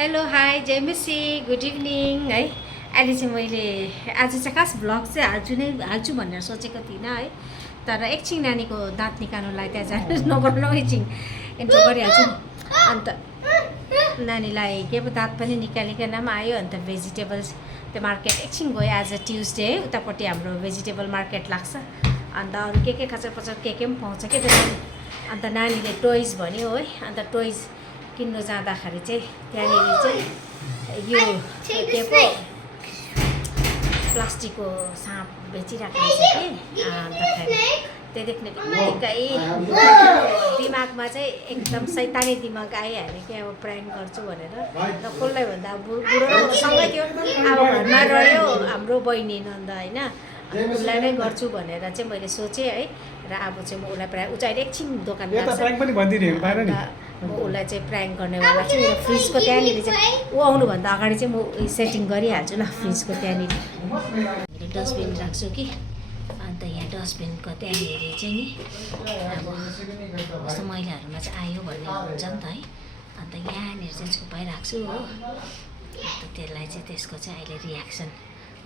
Hello hi जेमिसी good evening है। अहिले चाहिँ मैले आज चाहिँ खास भ्लग चाहिँ हाल्छु भनेर सोचेको थिइनँ है। तर एकछिन नानीको दाँत निकाल्नुलाई त्यहाँ जानु नगर्नु एकछिन इन्ट्रो गरिहाल्छु। अन्त नानीलाई के पो दाँत पनि निकालिकन पनि आयो। अन्त भेजिटेबल्स त्यो मार्केट एकछिन गयो। आज ट्युसडे है, उतापट्टि हाम्रो भेजिटेबल मार्केट लाग्छ। अन्त अरू के खचर पचर के पनि पाउँछ क्या त्यो। अन्त नानीले टोइज भन्यो है। अन्त टोइज किन्नु जाँदाखेरि चाहिँ त्यहाँनिर चाहिँ यो के पो प्लास्टिकको साँप बेचिरहेको रहेछ कि। अन्तखेरि त्यो देख्ने बित्तिकै दिमागमा चाहिँ एकदम सैतानी दिमाग आइहाल्यो कि अब प्राङ्क गर्छु भनेर। र कसलाई भन्दा बुढोसँगै थियो, अब घरमा रह्यो हाम्रो बहिनी नन्द होइन, उसलाई नै गर्छु भनेर चाहिँ मैले सोचेँ है। र अब चाहिँ म उसलाई प्रायः उचाइले एकछिन दोकान म उसलाई चाहिँ प्राङ्क गर्नेवाला छु। मेरो फ्रिजको त्यहाँनिर चाहिँ ऊ आउनुभन्दा अगाडि चाहिँ म सेटिङ गरिहाल्छु ल। फ्रिजको त्यहाँनिर डस्टबिन राख्छु कि। अन्त यहाँ डस्टबिनको त्यहाँनिर चाहिँ नि अब कस्तो मैलाहरूमा चाहिँ आयो भन्ने हुन्छ नि त है। अन्त यहाँनिर चाहिँ छुपाइराख्छु हो। अन्त त्यसलाई चाहिँ त्यसको चाहिँ अहिले रियाक्सन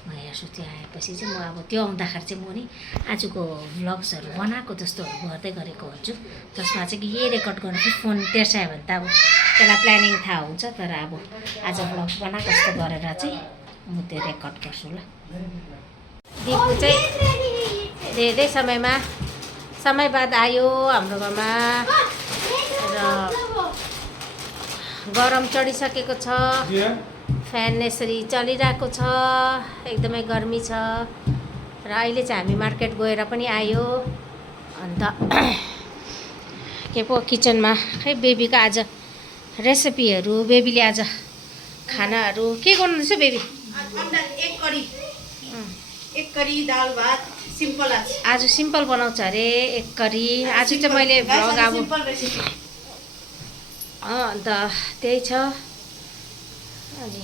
म हेर्छु। त्यो आएपछि चाहिँ म अब त्यो आउँदाखेरि चाहिँ म नि आजको भ्लग्सहरू बनाएको जस्तोहरू गर्दै गरेको हुन्छु। जसमा चाहिँ कि यही रेकर्ड गर्नु कि फोन तेर्सायो भने त अब त्यसलाई प्लानिङ थाहा हुन्छ। तर अब आज भ्लग बनाएको जस्तो गरेर चाहिँ म त्यो रेकर्ड गर्छु ल। दिपु चाहिँ धेरै समय बाद आयो हाम्रो घरमा र गरम चढिसकेको छ। फ्यान यसरी चलिरहेको छ, एकदमै गर्मी छ। र अहिले चाहिँ हामी मार्केट गएर पनि आयो। अन्त के पो किचनमा खै बेबीको आज रेसिपीहरू, बेबीले आज खानाहरू के गर्नुहुँदैछ बेबी? एक करी दाल भात सिम्पल आज सिम्पल बनाउँछ अरे एक करी। आज चाहिँ मैले भ्लग अब अन्त त्यही छ। अनि